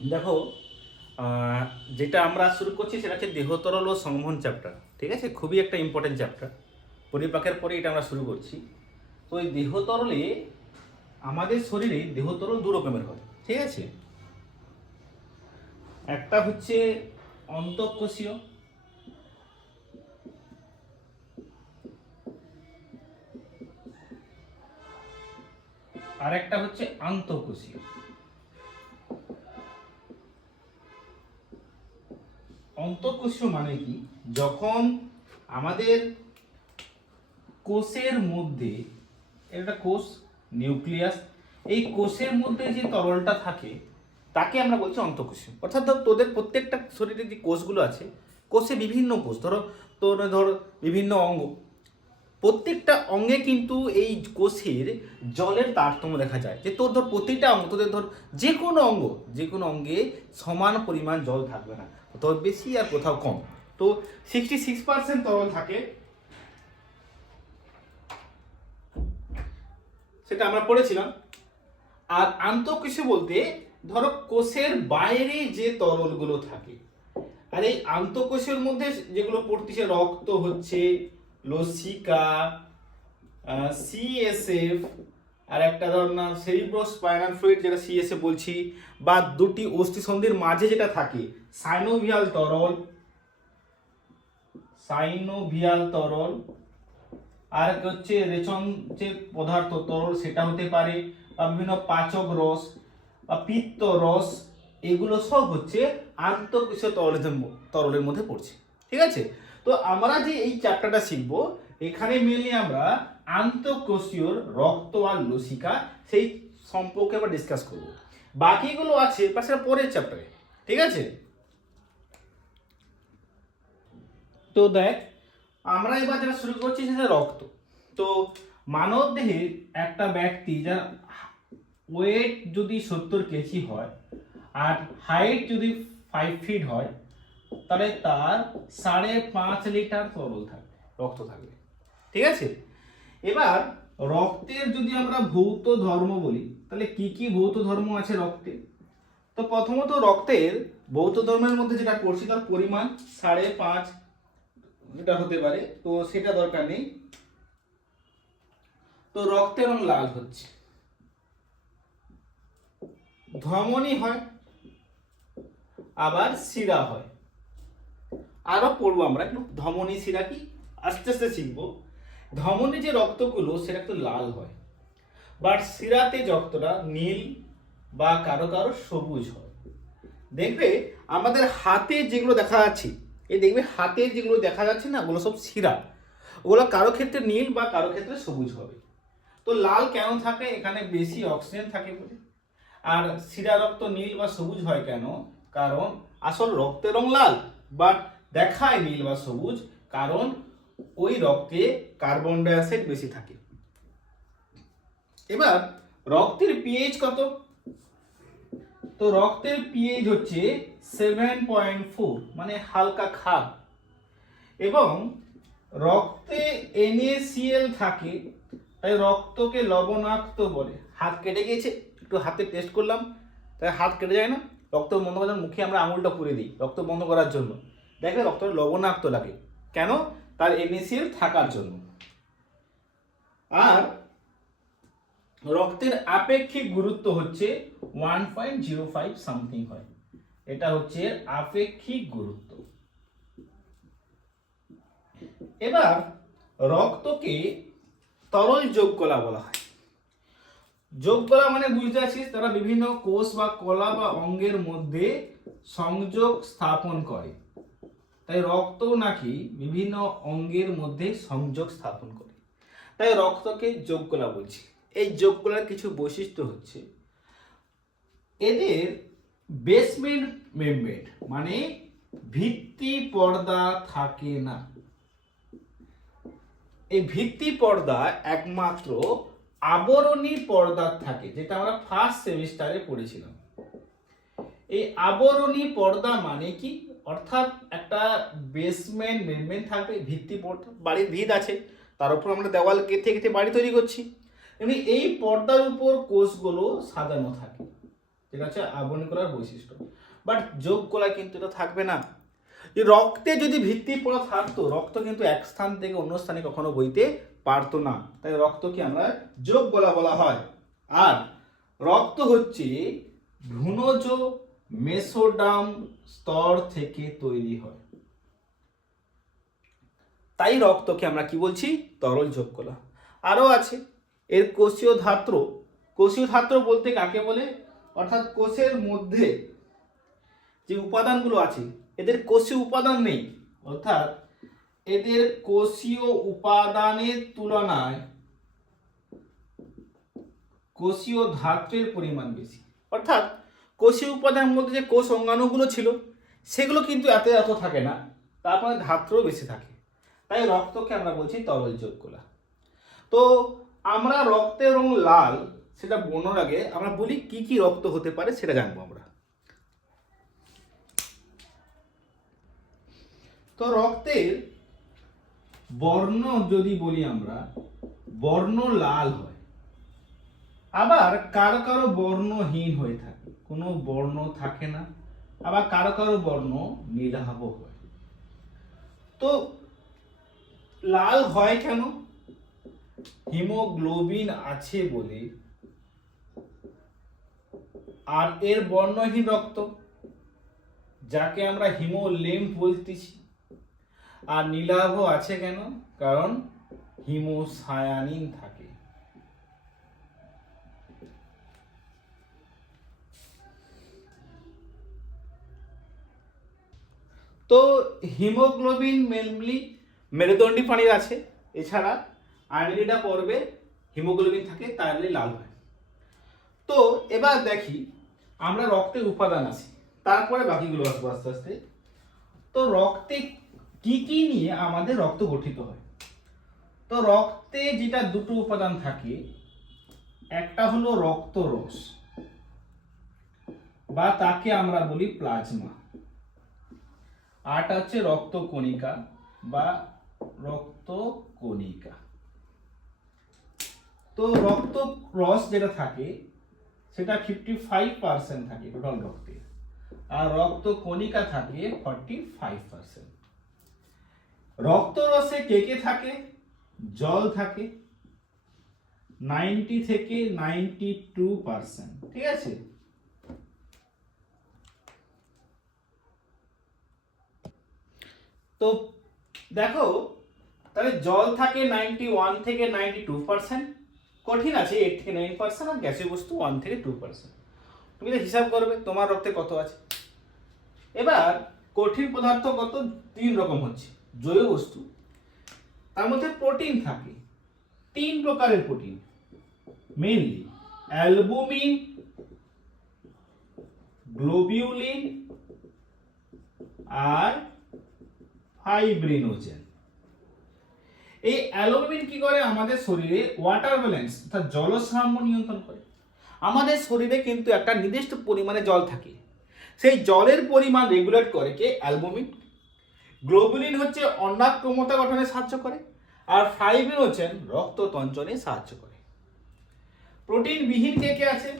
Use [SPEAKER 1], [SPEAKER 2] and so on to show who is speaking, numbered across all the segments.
[SPEAKER 1] দেখো যেটা আমরা শুরু করছি সেটা হচ্ছে দেহতরল ও সংবহন চ্যাপ্টার ঠিক আছে? খুবই একটা ইম্পর্টেন্ট চ্যাপ্টার পরিপাকের পরে এটা আমরা শুরু করছি। তো এই দেহতরলে আমাদের শরীরে দেহতরল দু রকমের হয়, ঠিক আছে? একটা হচ্ছে অন্তঃকোষীয় আর একটা হচ্ছে আন্তঃকোষীয়। অন্তঃকোষীয় মানে কি? যখন আমাদের কোষের মধ্যে একটা কোষ, নিউক্লিয়াস, এই কোষের মধ্যে যে তরলটা থাকে, তাকে আমরা বলছি অন্তঃকোষীয় অর্থাৎ ধর তোদের প্রত্যেকটা শরীরে যে কোষগুলো আছে, কোষে বিভিন্ন কোষ, ধরো তোর ধর বিভিন্ন অঙ্গ প্রত্যেকটা অঙ্গে কিন্তু এই কোষের জলের তারতম্য দেখা যায়। যে তোর ধর প্রতিটা অঙ্গ, তোদের ধর যে কোনো অঙ্গ, যে কোনো অঙ্গে সমান পরিমাণ জল থাকবে না। কোথাও বেশি আর কোথাও কম। তো সিক্সটি সিক্স পার্সেন্ট তরল থাকে। সেটা আমরা পড়েছিলাম। আর আন্তঃকোষে বলতে ধরো কোষের বাইরে যে তরলগুলো থাকে, আর এই আন্তঃকোষের মধ্যে যেগুলো পড়তেছে রক্ত হচ্ছে লসিকা সিএসএফ আর একটা ধর না সেরিব্রোস্পাইনাল ফ্লুইড যেটা সিএসএফ বলছি, বা দুটি অস্থিসন্ধির মাঝে যেটা থাকে সাইনোভিয়াল তরল সাইনোভিয়াল তরল, আর হচ্ছে রেচন যে পদার্থ তরল, সেটা হতে পারে, বা বিভিন্ন পাচক রস, বা পিত্ত রস, এগুলো সব হচ্ছে আন্তঃকোষীয় তরলের তরলের মধ্যে পড়ছে, ঠিক আছে? তো আমরা যে এই চ্যাপ্টারটা শিখব, এখানে মেনলি আমরা আন্তঃকোষীয় রক্ত আর লসিকা সেই সম্পর্কে আমরা ডিসকাস করব। বাকিগুলো আছে বা সেটা পরের চ্যাপ্টারে ঠিক আছে? তো দেখ, আমরা এবার যেটা শুরু করছি সেটা রক্ত। তো মানব দেহের একটা ব্যক্তি যার ওয়েট যদি সত্তর কেজি হয়, আর হাইট যদি ফাইভ ফিট হয় তাহলে তার সাড়ে পাঁচ লিটার তরল থাকবে, রক্ত থাকবে। ঠিক আছে? এবার রক্তের যদি আমরা ভৌত ধর্ম বলি, তাহলে কি কি ভৌত ধর্ম আছে রক্তে? তো প্রথমত রক্তের ভৌত ধর্মের মধ্যে যেটা পড়ছি তার পরিমাণ সাড়ে পাঁচ এটা হতে পারে। তো সেটা দরকার নেই। তো রক্তের রং লাল হচ্ছে। ধমনী হয়, আবার শিরা হয়। আরও পড়ব আমরা, একটু ধমনী শিরা কি আস্তে আস্তে শিখব। ধমনী যে রক্তগুলো, সেটা একটু লাল হয়। বাট শিরাতে রক্তটা নীল বা কারও কারও সবুজ হয়। দেখবে আমাদের হাতে যেগুলো দেখা যাচ্ছে, এই দেখবে হাতে যেগুলো দেখা যাচ্ছে না, ওগুলো সব শিরা ওগুলো কারও ক্ষেত্রে নীল বা কারও ক্ষেত্রে সবুজ হবে। তো লাল কেন থাকে? এখানে বেশি অক্সিজেন থাকে বলে আর শিরা রক্ত নীল বা সবুজ হয় কেন? কারণ আসল রক্তের রং লাল বাট দেখায় নীল বা সবুজ, কারণ ওই রক্তে কার্বন ডাইঅক্সাইড বেশি থাকে। এবার, রক্তের পিএইচ কত? তো রক্তের পিএইচ হচ্ছে সেভেন পয়েন্ট ফোর মানে হালকা খাদ। এবং রক্তে NaCl থাকে, তাই রক্তকে লবণাক্ত বলে। হাত কেটে গিয়েছে, একটু হাতে টেস্ট করলাম, তাই হাত কেটে যায় না। রক্ত বন্ধ করার মুখে আমরা আঙুলটা পুড়ে দিই, রক্ত বন্ধ করার জন্য। দেখবে রক্ত লবণাক্ত লাগে। কেন? তার NaCl থাকার জন্য। আর রক্তের আপেক্ষিক গুরুত্ব হচ্ছে one point zero five something হয়। এটা হচ্ছে আপেক্ষিক গুরুত্ব। এবার রক্তকে তরল যোগ কলা বলা হয়। যোগ কলা মানে বুঝতে পারছিস? তারা বিভিন্ন কোষ বা কলা বা অঙ্গের মধ্যে সংযোগ স্থাপন করে। তাই রক্ত নাকি বিভিন্ন অঙ্গের মধ্যে সংযোগ স্থাপন করে। তাই রক্তকে যোগ কলা বলছি। এই যোগকলার কিছু বৈশিষ্ট্য হচ্ছে, এদের বেসমেন্ট মেমব্রেন মানে ভিত্তি পর্দা থাকে না। এই ভিত্তি পর্দা একমাত্র আবরণী পর্দা থাকে, যেটা আমরা ফার্স্ট সেমিস্টারে পড়েছিলাম। এই আবরণী পর্দা মানে কি? অর্থাৎ একটা বেসমেন্ট মেমব্রেন থাকবে, ভিত্তি পর্দা বাড়ির ভিত আছে। তার উপর আমরা দেওয়াল গেঁথে গেঁথে বাড়ি তৈরি করছি। এমনি এই পর্দার উপর কোষগুলো সাজানো থাকে। ঠিক আছে আবরণ করার বৈশিষ্ট্য। বাট যোগ গোলা কিন্তু এটা থাকবে না। যে রক্তে যদি ভিত্তি পড়া থাকতো, রক্ত কিন্তু এক স্থান থেকে অন্য স্থানে কখনো বইতে পারতো না। তাই রক্তকে আমরা যোগ গোলা বলা হয়। আর রক্ত হচ্ছে ভ্রূণজ মেসোডাম স্তর থেকে তৈরি হয়। তাই রক্তকে আমরা কি বলছি? তরল যোগ গোলা আরও আছে, এর কোষীয় ধাত্র। কোষীয় ধাত্র বলতে কাকে বলে? অর্থাৎ কোষের মধ্যে যে উপাদানগুলো আছে, এদের কোষীয় উপাদান নেই। অর্থাৎ এদের কোষীয় উপাদানের তুলনায় কোষীয় ধাত্রের পরিমাণ বেশি। অর্থাৎ কোষীয় উপাদানের মধ্যে যে কোষ অঙ্গাণুগুলো ছিল, সেগুলো কিন্তু এত এত থাকে না, তারপরে ধাত্রও বেশি থাকে। তাই রক্তকে আমরা বলছি তরল যোগগুলা তো আমরা রক্তের রং লাল, সেটা বোনার আগে আমরা বলি কি কি রক্ত হতে পারে, সেটা জানব আমরা। তো রক্তের বর্ণ যদি বলি আমরা, বর্ণ লাল হয়, আবার কারও কারও বর্ণহীন হয়ে থাকে। কোনো বর্ণ থাকে না, আবার কারও কারও বর্ণ নীলাভ হয়। তো লাল হয় কেন? হিমোগ্লোবিন আছে বলে। আর এর বর্ণহীন রক্ত, যাকে আমরা হিমোলেম বলতেছি। আর নীলাভ আছে কেন? কারণ হিমোসায়ানিন থাকে। তো হিমোগ্লোবিন মেনলি মেরুদণ্ডী প্রাণীর আছে। এছাড়া আর্নিডা পর্বে হিমোগ্লোবিন থাকে তাহলে লাল হয়। তো এবার দেখি, আমরা রক্তে উপাদান আছি। তারপরে বাকিগুলো আসব আস্তে আস্তে। তো রক্তে কি কি নিয়ে আমাদের রক্ত গঠিত হয়? তো রক্তে যেটা দুটো উপাদান থাকে, একটা হলো রক্তরস, বা তাকে আমরা বলি প্লাজমা। আরটা হচ্ছে রক্তকণিকা বা রক্তকণিকা। তো রক্ত রস যেটা থাকে, সেটা ফিফটি ফাইভ পার্সেন্ট থাকে টোটাল রক্তে। আর রক্ত কণিকা থাকে ফর্টি ফাইভ পার্সেন্ট রক্তরসে কে কে থাকে? জল থাকে। নাইনটি থেকে নাইনটি টু পার্সেন্ট ঠিক আছে? তো দেখো, তাহলে জল থাকে নাইনটি ওয়ান থেকে নাইনটি টু পার্সেন্ট কঠিন আছে এইট থেকে নাইন পার্সেন্ট আর গ্যাসীয় বস্তু ওয়ান থেকে টু পার্সেন্ট তুমি তো হিসাব করবে, তোমার রক্তে কত আছে? এবার কঠিন পদার্থ কত? তিন রকম হচ্ছে, জৈব বস্তু। তার মধ্যে প্রোটিন থাকে, তিন প্রকারের প্রোটিন মেইনলি অ্যালবুমিন গ্লোবিউলিন আর ফাইব্রিনোজেন এই অ্যালবুমিন কি করে? আমাদের শরীরে ওয়াটার ব্যালেন্স অর্থাৎ জলসাম্য নিয়ন্ত্রণ করে। আমাদের শরীরে কিন্তু একটা নির্দিষ্ট পরিমাণে জল থাকে। সেই জলের পরিমাণ রেগুলেট করে কে? অ্যালবুমিন। গ্লোবুলিন হচ্ছে অন্নাক ক্ষমতা গঠনে সাহায্য করে, আর ফাইব্রিন হচ্ছেন রক্ত তঞ্চনে সাহায্য করে। প্রোটিন বিহীন কে কে আছে?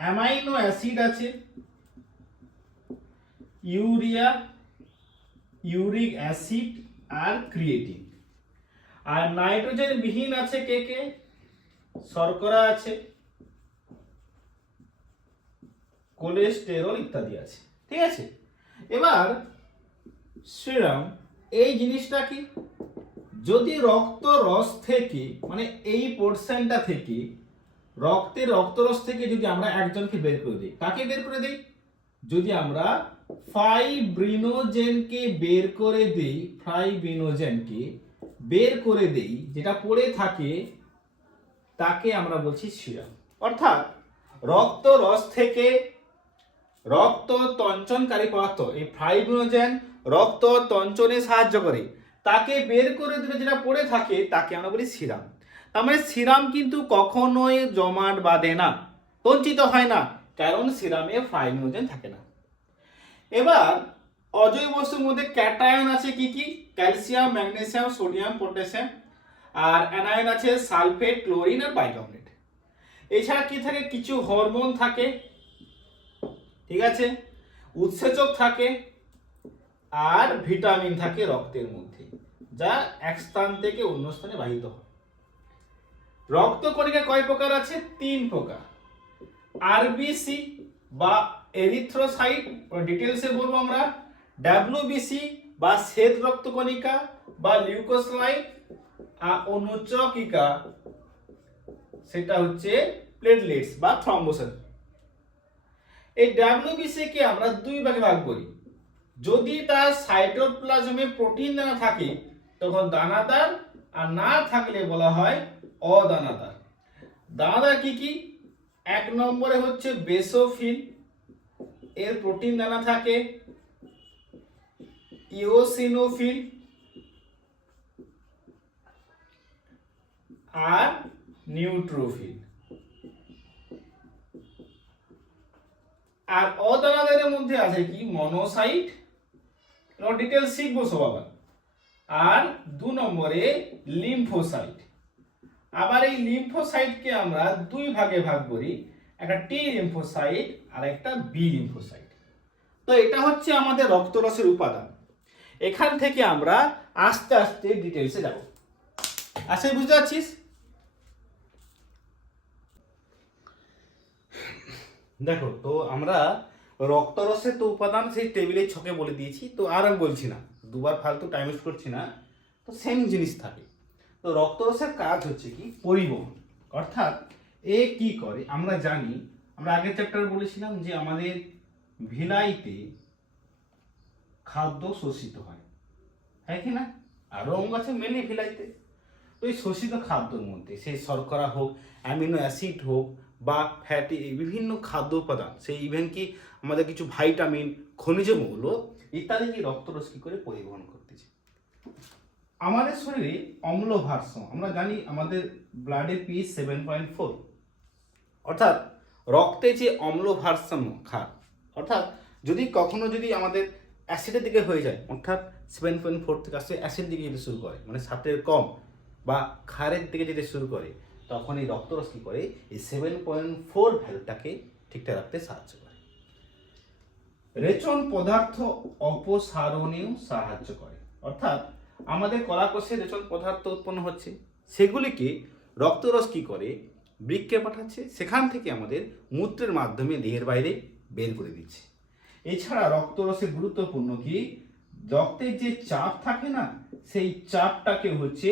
[SPEAKER 1] অ্যামাইনো অ্যাসিড আছে ইউরিয়া ইউরিক অ্যাসিড আর ক্রিয়েটিন। আর নাইট্রোজেন বিহীন আছে কে কে? শর্করা আছে, কোলেস্টেরল ইত্যাদি আছে। ঠিক আছে? এবার শ্রীরাম, এই জিনিসটা কি? যদি রক্ত রস থেকে মানে এই পোর্শনটা থেকে রক্তের রক্তরস থেকে যদি আমরা একজনকে বের করে দিই, কাকে বের করে দিই? যদি আমরা ফাইব্রিনোজেনকে বের করে দেই ফাইব্রিনোজেনকে বের করে দেই যেটা পড়ে থাকে তাকে আমরা বলছি সিরাম। অর্থাৎ রক্ত রস থেকে রক্ত তঞ্চনকারী পদার্থ এই ফাইব্রিনোজেন রক্ত তঞ্চনে সাহায্য করে তাকে বের করে দিলে যেটা পড়ে থাকে তাকে আমরা বলি সিরাম। তার মানে সিরাম কিন্তু কখনোই জমাট বাঁধে না সঞ্চিত হয় না কারণ সিরামে ফাইব্রিনোজেন থাকে না। এবার অজৈব বস্তুর মধ্যে ক্যাটায়ন আছে কি কি? ক্যালসিয়াম, ম্যাগনেসিয়াম, সোডিয়াম, পটাশিয়াম আর অ্যানায়ন আছে সালফেট, ক্লোরিন আর বাইকার্বনেট এছাড়া কি থাকে? কিছু হরমোন থাকে, ঠিক আছে? উৎসেচক থাকে আর ভিটামিন থাকে রক্তের মধ্যে, যা এক স্থান থেকে অন্য স্থানে বাহিত হয়। রক্তকণিকা কয় প্রকার আছে? তিন প্রকার। আরবিসি বা এরিথ্রোসাইট ডিটেলসে বলব আমরা ডাব্লিউবিসি বা শ্বেত রক্তকণিকা বা লিউকোসাইট আর অনুচকিকা, সেটা হচ্ছে প্লেটলেটস বা থ্রম্বোসাইট এই ডাব্লিউবিসি কে আমরা দুই ভাগে ভাগ করি। যদি তার সাইটোপ্লাজমে প্রোটিন দানা থাকে, তখন দানাদার, আর না থাকলে বলা হয় অদানাদার। দানাদার কি কি? এক নম্বরে হচ্ছে বেসোফিল এর প্রোটিন দানা থাকে, ইওসিনোফিল, আর নিউট্রোফিল। আর অদানাদারের মধ্যে আছে কি? মনোসাইট। ডিটেল শিখব সব আবার। আর দু নম্বরে লিম্ফোসাইট। আবার এই লিম্ফোসাইটকে আমরা দুই ভাগে ভাগ করি। একটা টি লিম্ফোসাইট আর একটা বি লিম্ফোসাইট তো এটা হচ্ছে আমাদের রক্তরসের উপাদান। এখান থেকে আমরা আস্তে আস্তে ডিটেলসে যাব। আচ্ছা বুঝতে পারছিস? দেখো, তো আমরা রক্তরসের তো উপাদান সেই টেবিলের ছকে বলে দিয়েছি, তো আর আমি বলছি না। দুবার ফালতু টাইম ওয়েস্ট করছি না। তো সেম জিনিস থাকে। তো রক্তরসের কাজ হচ্ছে কি? পরিবহন। অর্থাৎ এ কি করে? আমরা জানি আমরা আগের চ্যাপ্টার বলেছিলাম যে আমাদের ভিলাইতে খাদ্য শোষিত হয়। হ্যাঁ কি না? আরও অঙ্গ আছে মেনলি ভিলাইতে তো এই শোষিত খাদ্যর মধ্যে সেই শর্করা হোক অ্যামিনো অ্যাসিড হোক বা ফ্যাটি বিভিন্ন খাদ্য উপাদান সেই ইভেন কি আমাদের কিছু ভাইটামিন খনিজ মৌল ইত্যাদি কি রক্তরস কি করে পরিবহন করতেছে। আমাদের শরীরে অম্ল ভারসাম্য আমরা জানি আমাদের ব্লাডের পিএইচ সেভেন পয়েন্ট ফোর অর্থাৎ রক্তে যে অম্ল ভারসাম্য খার অর্থাৎ যদি কখনো যদি আমাদের অ্যাসিডের দিকে হয়ে যায়, অর্থাৎ সেভেন পয়েন্ট ফোর থেকে আসছে অ্যাসিড দিকে যেতে শুরু করে মানে সাতের কম বা ক্ষারের দিকে যেতে শুরু করে, তখন এই রক্তরস কী করে? এই সেভেন পয়েন্ট ফোর ভ্যালুটাকে ঠিকঠাক রাখতে সাহায্য করে। রেচন পদার্থ অপসারণেও সাহায্য করে। অর্থাৎ আমাদের কলাকোষে রেচন পদার্থ উৎপন্ন হচ্ছে, সেগুলিকে রক্তরস কি করে? বৃক্কে পাঠাচ্ছে, সেখান থেকে আমাদের মূত্রের মাধ্যমে দেহের বাইরে বের করে দিচ্ছে। এছাড়া রক্তরসের গুরুত্বপূর্ণ কি? রক্তের যে চাপ থাকে না, সেই চাপটাকে হচ্ছে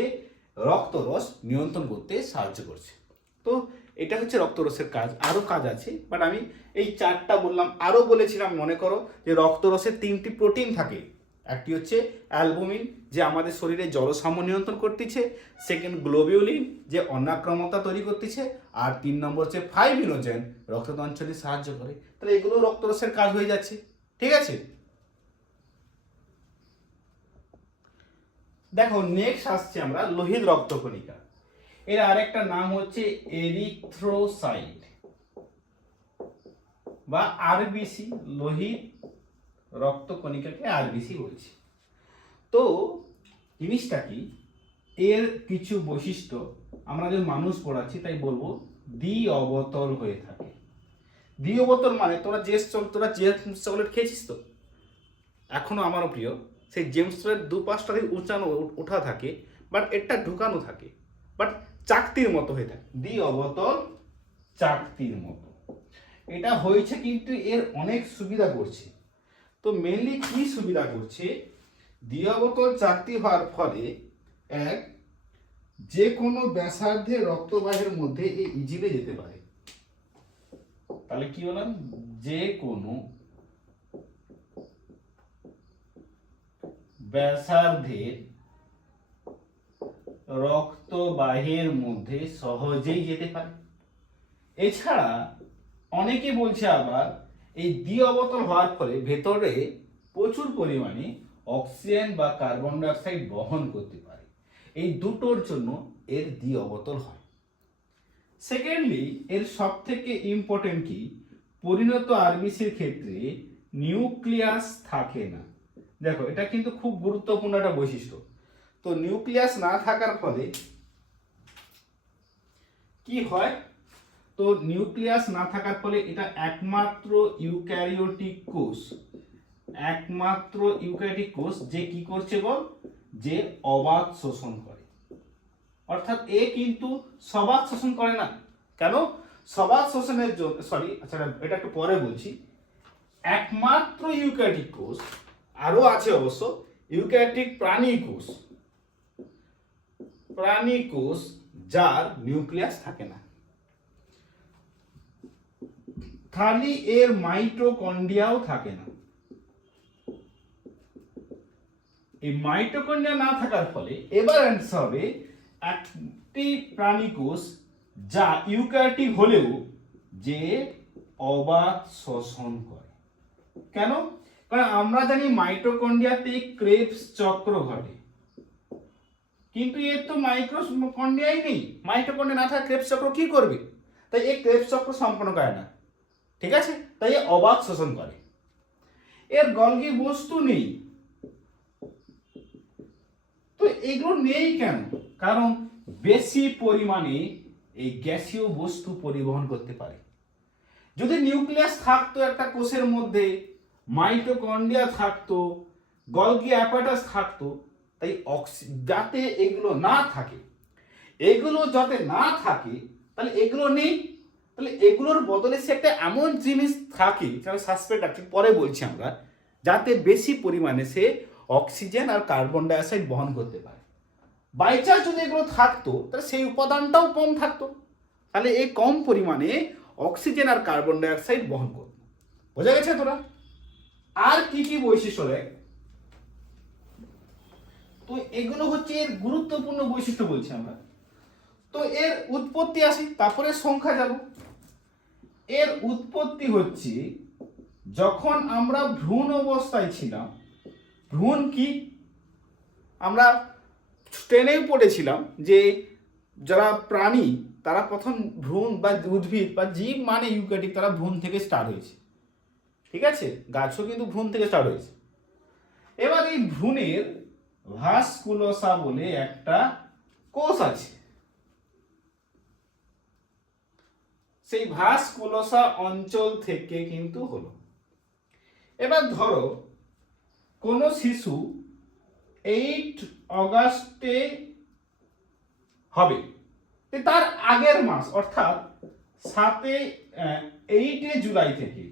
[SPEAKER 1] রক্তরস নিয়ন্ত্রণ করতে সাহায্য করছে। তো এটা হচ্ছে রক্তরসের কাজ আরও কাজ আছে বাট আমি এই চারটা বললাম আরও বলেছিলাম, মনে করো যে রক্তরসের তিনটি প্রোটিন থাকে। একটি হচ্ছে অ্যালবুমিন, যে আমাদের শরীরে জলসাম্য নিয়ন্ত্রণ করতেছে। সেকেন্ড গ্লোবিউলিন যে অনাক্রমতা তৈরি করতেছে। আর তিন নম্বর হচ্ছে ফাইভিনোজেন রক্তদঞ্চলে সাহায্য করে। তাহলে এগুলো রক্তরসের কাজ হয়ে যাচ্ছে। ঠিক আছে? দেখো নেক্সট আসছে আমরা লোহিত রক্তকণিকা। এর আরেকটা নাম হচ্ছে এরিথ্রোসাইট বা আরবিসি লোহিত রক্তকণিকাকে আরবিসি বলছি। তো জিনিসটা কি? এর কিছু বৈশিষ্ট্য আমরা যে মানুষ পড়াচ্ছি তাই বলব দ্বি অবতল হয়ে থাকে। দ্বি অবতল মানে তোরা চল, তোরা যে চকলেট খেয়েছিস তো? এখনও আমারও প্রিয়, সেই জেমসের দু পাশটা থেকে উঁচানো, ওঠা থাকে বাট এটা ঢুকানো থাকে বাট চাকতির মতো হয়ে থাকে। দ্বি অবতল চাকতির মতো। এটা হয়েছে কিন্তু এর অনেক সুবিধা করছে। তো মেনলি কি সুবিধা করছে? দ্বিঅবতল চাকতি হওয়ার ফলে এক, যে কোনো ব্যাসার্ধে রক্তবাহের মধ্যে এই ইজিলে যেতে পারে। তাহলে কি বললাম? যে কোনো ব্যাসার্ধের রক্তবাহের মধ্যে সহজেই যেতে পারে। এছাড়া অনেকে বলছে আবার এই দ্বি অবতল হওয়ার ফলে ভেতরে প্রচুর পরিমাণে অক্সিজেন বা কার্বন ডাইঅক্সাইড বহন করতে পারে। এই দুটোর জন্য এর দ্বি অবতল হয়। সেকেন্ডলি এর সব থেকে ইম্পর্টেন্ট কি? পরিণত আরবিসির ক্ষেত্রে নিউক্লিয়াস থাকে না। দেখো, এটা কিন্তু খুব গুরুত্বপূর্ণ একটা বৈশিষ্ট্য। তো নিউক্লিয়াস না থাকার ফলে কি হয়? তো নিউক্লিয়াস না থাকার ফলে এটা একমাত্র ইউক্যারিওটিক কোষ। একমাত্র ইউক্যারিওটিক কোষ যে কি করছে বল? যে অবাধ শোষণ করে। অর্থাৎ এ কিন্তু সবাদ শোষণ করে না। কেন? সবাদ শোষণের জন্য সরি আচ্ছা এটা একটু পরে বলছি। একমাত্র ইউক্যারিওটিক কোষ, আরও আছে অবশ্য, ইউক্যারিওটিক প্রাণী কোষ। প্রাণী কোষ যার নিউক্লিয়াস থাকে না। খালি এর মাইটোকন্ড্রিয়াও থাকে না। এই মাইটোকন্ড্রিয়া না থাকার ফলে এবার অ্যান্সার হবে একটি প্রাণী কোষ যা ইউক্যারিওটিক হলেও যে অবাধ শোষণ করে। কেন? কারণ আমরা জানি মাইটোকন্ড্রিয়াতে ক্রেবস চক্র ঘটে। কিন্তু এর তো মাইক্রোকন্ড্রিয়াই নেই। মাইটোকন্ড্রিয়া না থাকা ক্রেবস চক্র কি করবে? তাই এই ক্রেবস চক্র সম্পন্ন করে না। ঠিক আছে? তাই অবাধ শোষণ করে। এর গলগি বস্তু নেই। তো এগুলো নেই কেন? কারণ বেশি পরিমাণে এই গ্যাসীয় বস্তু পরিবহন করতে পারে। যদি নিউক্লিয়াস থাকতো একটা কোষের মধ্যে, মাইটোকন্ড্রিয়া থাকতো, গলগি অ্যাপাটাস থাকতো, তাই অক্সি, যাতে এগুলো না থাকে, এগুলো যাতে না থাকে, তাহলে এগুলো নেই। তাহলে এগুলোর বদলে সে একটা এমন জিনিস থাকে যেটা সাসপেক্ট আছে পরে বলছি আমরা, যাতে বেশি পরিমাণে সে অক্সিজেন আর কার্বন ডাইঅক্সাইড বহন করতে পারে। বাই চান্স যদি এগুলো থাকতো, তাহলে সেই উপাদানটাও কম থাকতো। তাহলে এই কম পরিমাণে অক্সিজেন আর কার্বন ডাইঅক্সাইড বহন করতো। বোঝা গেছে তোরা আর কি কি বৈশিষ্ট্য দেখ? তো এগুলো হচ্ছে এর গুরুত্বপূর্ণ বৈশিষ্ট্য বলছি আমরা। তো এর উৎপত্তি আসি, তারপরে সংখ্যা যাব। এর উৎপত্তি হচ্ছে যখন আমরা ভ্রূণ অবস্থায় ছিলাম, ভ্রূণ কি? আমরা ট্রেনেও পড়েছিলাম যে যারা প্রাণী, তারা প্রথম ভ্রূণ বা উদ্ভিদ বা জীব মানে ইউক্যাটিক তারা ভ্রূণ থেকে স্টার্ট হয়েছে। ঠিক আছে? গাছও কিন্তু ভ্রূণ থেকে স্টার্ট হয়েছে। এবার এই ভ্রূণের ভাস্কুলোসা বলে একটা কোষ আছে। সেই ভাস্কুলোসা অঞ্চল থেকে কিন্তু হলো। এবার ধরো, কোনো শিশু এইট অগাস্টে হবে তার আগের মাস, অর্থাৎ সাতে এইটে জুলাই থেকে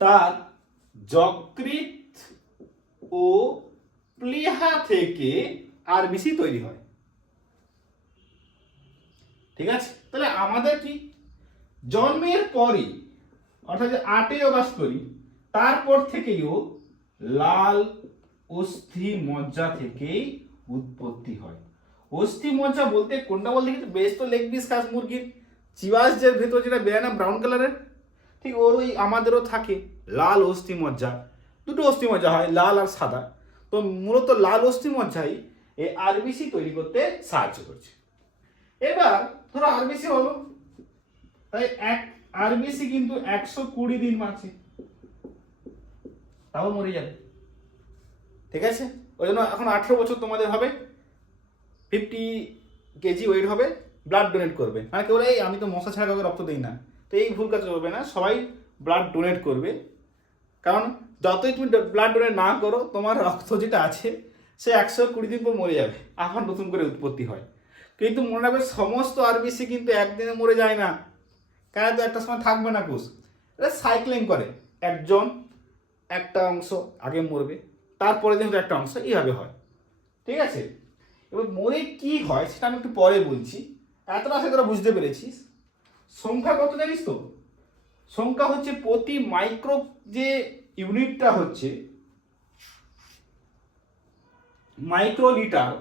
[SPEAKER 1] তার যকৃত ও প্লিহা থেকে আরবিসি তৈরি হয়। ঠিক আছে? তাহলে আমাদের কি? জন্মের পরই, অর্থাৎ যে আটই অগাস্ট করি, তারপর থেকেইও লাল অস্থি মজ্জা থেকেই উৎপত্তি হয়। অস্থি মজ্জা বলতে কোনটা বলতে কিন্তু বেশ তো লেগ পিস খাস মুরগির। চিবাস যে ভেতর যেটা বেড়ে না ব্রাউন কালারের ঠিক ওর ওই আমাদেরও থাকে লাল অস্থি মজ্জা। দুটো অস্থি মজ্জা হয়, লাল আর সাদা। তো মূলত লাল অস্থি মজ্জাই এই আরবিসি তৈরি করতে সাহায্য করছে। এবার ধরো আরবিসি হলো তাই এক আরবিসি কিন্তু একশো কুড়ি দিন বাঁচে। তাও মরে যাবে। ঠিক আছে? ওই জন্য এখন আঠেরো বছর তোমাদের হবে। ফিফটি কেজি ওয়েট হবে। ব্লাড ডোনেট করবে। মানে কেউ এই, আমি তো মশা ছাড়া কাউকে রক্ত দিই না। তো এই ভুল কাজ করবে না। সবাই ব্লাড ডোনেট করবে। কারণ যতই তুমি ব্লাড ডোনেট না করো, তোমার রক্ত যেটা আছে, সে একশো কুড়ি দিন পর মরে যাবে। আবার নতুন করে উৎপত্তি হয়। কিন্তু মনে রাখবে সমস্ত আরবিসি কিন্তু একদিনে মরে যায় না। কেন তো একটা সময় থাকবে না কোষ? এটা সাইক্লিং করে। একজন একটা অংশ আগে মরবে তারপরে দিন একটা অংশ এইভাবে হয়। ঠিক আছে? এবার মরে কি হয় সেটা আমি একটু পরে বলছি। এতটা সে তোরা বুঝতে পেরেছিস? সংখ্যা কত জানিস তো? সংখ্যা হচ্ছে প্রতি মাইক্রো যে ইউনিটটা হচ্ছে মাইক্রোলিটার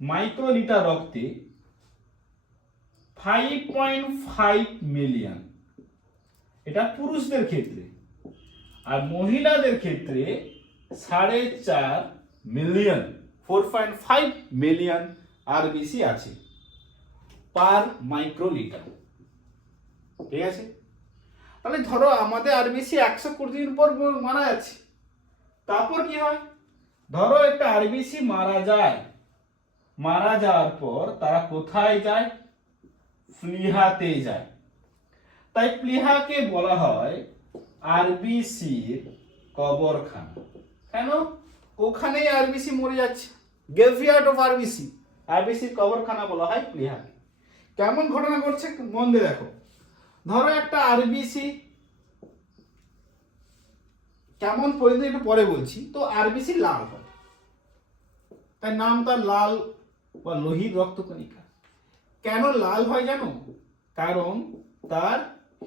[SPEAKER 1] মাইক্রোলিটার রক্তে ফাইভ পয়েন্ট ফাইভ মিলিয়ন এটা পুরুষদের ক্ষেত্রে। আর মহিলাদের ক্ষেত্রে সাড়ে চার million four point five million RBC আছে পার মাইক্রোলিটার। ঠিক আছে? তাহলে ধরো আমাদের আরবিসি একশো কুড়ি দিন পর মারা যাচ্ছে। তারপর কি হয়? ধরো একটা আরবিসি মারা যায়। মারা যাওয়ার পর তারা কোথায় যায়? প্লিহাতে যায়। তাই প্লিহাকে বলা হয় আরবিসির কবরখানা। কেন? ওখানেই আরবিসি মরে যাচ্ছে। গেভিয়ার্ড অফ আরবিসি। আরবিসির কবরখানা বলা হয় প্লিহাকে। কেমন ঘটনা ঘটছে মন দিয়ে দেখো। ধরো একটা আরবিসি, কেমন পরিস্থিতি একটু পরে বলছি, তো আরবিসি লাল হয়। তার নাম তার লাল বা লোহিত রক্তকণিকা। কেন লাল হয় জানো? কারণ তার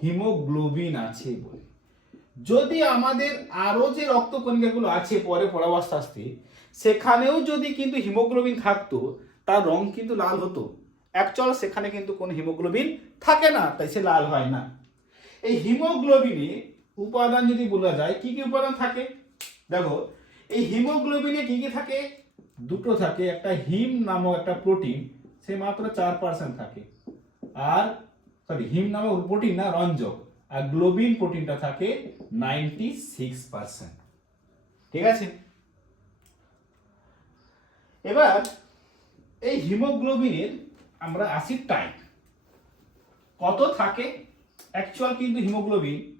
[SPEAKER 1] হিমোগ্লোবিন আছে বলে। যদি আমাদের আরও যে রক্তকণিকাগুলো আছে পরে পড়াবো আস্তে আস্তে, সেখানেও যদি কিন্তু হিমোগ্লোবিন থাকতো, তার রং কিন্তু লাল হতো। অ্যাকচুয়াল সেখানে কিন্তু কোনো হিমোগ্লোবিন থাকে না, তাই সে লাল হয় না। এই হিমোগ্লোবিনে উপাদান যদি বলা যায়, কি কি উপাদান থাকে? দেখো, এই হিমোগ্লোবিনে কি কি থাকে? দুটো থাকে, একটা হিম নামক একটা প্রোটিন, সে মাত্র চার পার্সেন্ট থাকে। আর সরি হিম নামক প্রোটিন না, রঞ্জক। আর গ্লোবিন প্রোটিনটা থাকে নাইনটি সিক্স পার্সেন্ট ঠিক আছে? এবার, এই হিমোগ্লোবিনের আমরা আসি টাইপ কত থাকে? অ্যাকচুয়াল কিন্তু হিমোগ্লোবিন।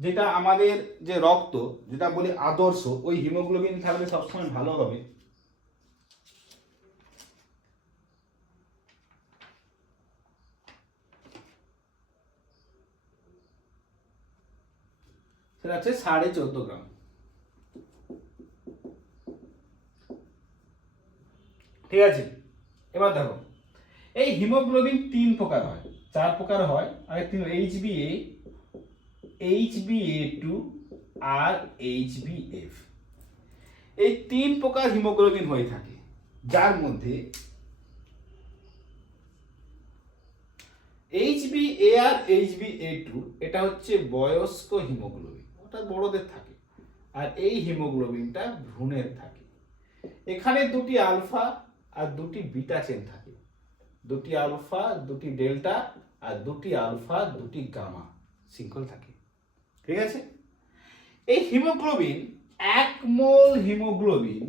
[SPEAKER 1] যেটা আমাদের যে রক্ত, যেটা বলি আদর্শ, ওই হিমোগ্লোবিন থাকলে সবসময় ভালো হবে। সেটা হচ্ছে সাড়ে চোদ্দ গ্রাম। ঠিক আছে? এবার দেখো, এই হিমোগ্লোবিন তিন প্রকার হয়, চার প্রকার হয়, আর তিন H B A H B A two R H B F এই তিন প্রকার হিমোগ্লোবিন হয়ে থাকে, যার মধ্যে বি এ আর এইচ বি এ টু এটা হচ্ছে বয়স্ক হিমোগ্লোবিন, ওটা বড়দের থাকে, আর এই হিমোগ্লোবিনটা ভ্রূণের থাকে। এখানে দুটি আলফা আর দুটি বিটা চেন থাকে, দুটি আলফা, দুটি ডেল্টা আর দুটি আলফা, দুটি গামা শৃঙ্খল থাকে। ঠিক আছে? এই হিমোগ্লোবিন, এক মোল হিমোগ্লোবিন,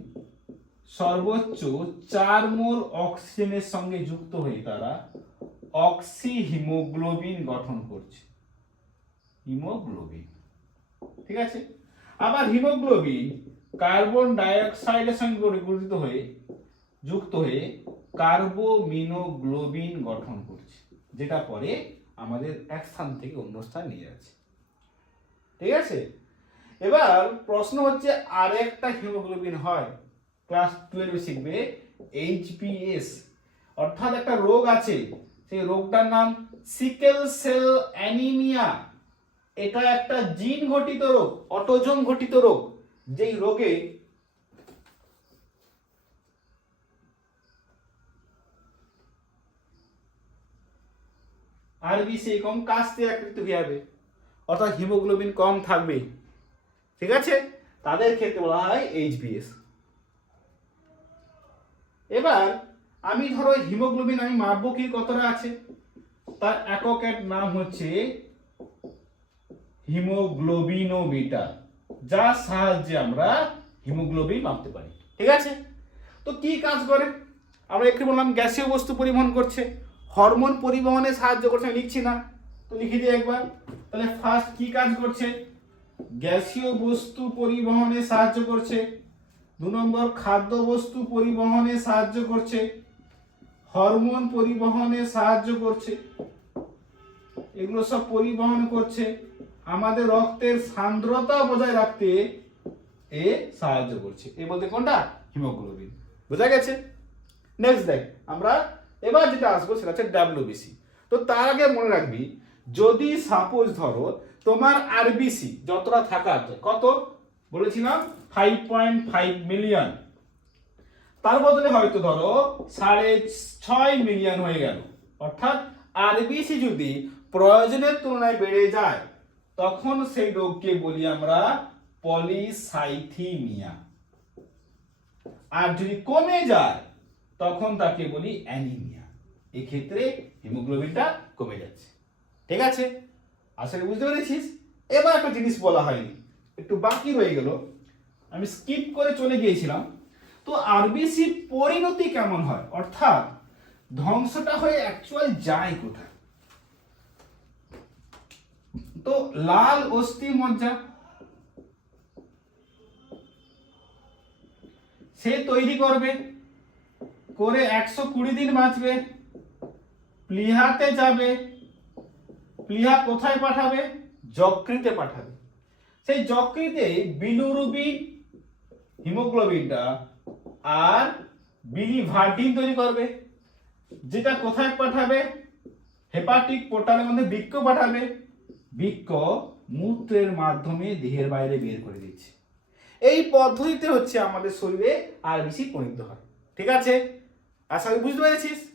[SPEAKER 1] সর্বোচ্চ চার মোল অক্সিজেনের সঙ্গে যুক্ত হয়ে তারা অক্সি হিমোগ্লোবিন গঠন করছে। হিমোগ্লোবিন। ঠিক আছে? আবার হিমোগ্লোবিন কার্বন ডাইঅক্সাইডের সঙ্গে পরিবর্তিত হয়ে যুক্ত হয়ে কার্বোমিনোগ্লোবিন গঠন করছে, যেটা পরে আমাদের এক স্থান থেকে অন্য স্থান নিয়ে যাচ্ছে। ঠিক আছে? এবার প্রশ্ন হচ্ছে আর একটা হিমোগ্লোবিন হয় ক্লাস টুয়েলভে শিখবে এইচপিএস অর্থাৎ একটা রোগ আছে, সেই রোগটার নাম সিকেল সেল অ্যানিমিয়া এটা একটা জিন ঘটিত রোগ, অটোজম ঘটিত রোগ, যেই রোগে আরবিসি কম কাস্তে আকৃত হয়ে যাবে। অর্থাৎ হিমোগ্লোবিন কম থাকবে। ঠিক আছে? তাদের ক্ষেত্রে বলা হয় এইচবিএস এবার আমি ধরো হিমোগ্লোবিন আমি মাপবো কি কতটা আছে? তার এককের নাম হচ্ছে হিমোগ্লোবিনোমিটার, যার সাহায্যে আমরা হিমোগ্লোবিন মাপতে পারি। ঠিক আছে? তো কি কাজ করে? আমরা একটু বললাম, গ্যাসীয় বস্তু পরিবহন করছে। হরমোন পরিবহনে সাহায্য করছে, আমি লিখছি না। তো লিখে দিই একবার। তাহলে ফার্স্ট কি কাজ করছে? গ্যাসীয় বস্তু পরিবহনে সাহায্য করছে। দু নম্বর, খাদ্য বস্তু পরিবহনে সাহায্য করছে। হরমোন পরিবহনে সাহায্য করছে। এগুলো সব পরিবহন করছে। আমাদের রক্তের সান্দ্রতা বজায় রাখতে এ সাহায্য করছে। এ বলতে কোনটা? হিমোগ্লোবিন। বোঝা গেছে? নেক্সট দেখ, আমরা এবার যেটা আসব সেটা হচ্ছে ডাব্লিউবিসি তো তার আগে মনে রাখবি যদি সাপোজ ধরো তোমার আরবিসি যতটা থাকা কত? বলেছিলাম ফাইভ পয়েন্ট ফাইভ মিলিয়ন তার বদলে হয়তো ধরো সাড়ে ছয় মিলিয়ন হয়ে গেল। অর্থাৎ আরবিসি যদি প্রয়োজনের তুলনায় বেড়ে যায়, তখন সেই রোগকে বলি আমরা পলিসাইথিমিয়া। আর যদি কমে যায়, তখন তাকে বলি অ্যানিমিয়া। এক্ষেত্রে হিমোগ্লোবিনটা কমে যাচ্ছে। ঠিক আছে? আশা করি বুঝতে পেরেছিস? এবার একটা জিনিস বলা হয়নি। একটু বাকি রয়ে গেল। আমি স্কিপ করে চলে গিয়েছিলাম। তো আরবিসি পরিণতি কেমন হয়? অর্থাৎ ধ্বংসটা হয়ে অ্যাকচুয়াল যায় কোথায়? তো লাল অস্থি মজ্জা। সে তৈরি করবে, করে একশো কুড়ি দিন বাঁচবে, প্লিহাতে যাবে প্লিহা কোথায় পাঠাবে? যকৃতে পাঠাবে। সেই যকৃতে বিলুরুবিন হিমোগ্লোবিনটা আর বিলিভার্ডিন তৈরি করবে, যেটা কোথায় পাঠাবে? হেপাটিক পোর্টালের মধ্যে বৃক্ক পাঠাবে। বৃক্ক মূত্রের মাধ্যমে দেহের বাইরে বের করে দিচ্ছে। এই পদ্ধতিতে হচ্ছে আমাদের শরীরে আরবিসি পরিণত হয়। ঠিক আছে? আশা করি বুঝতে পেরেছিস?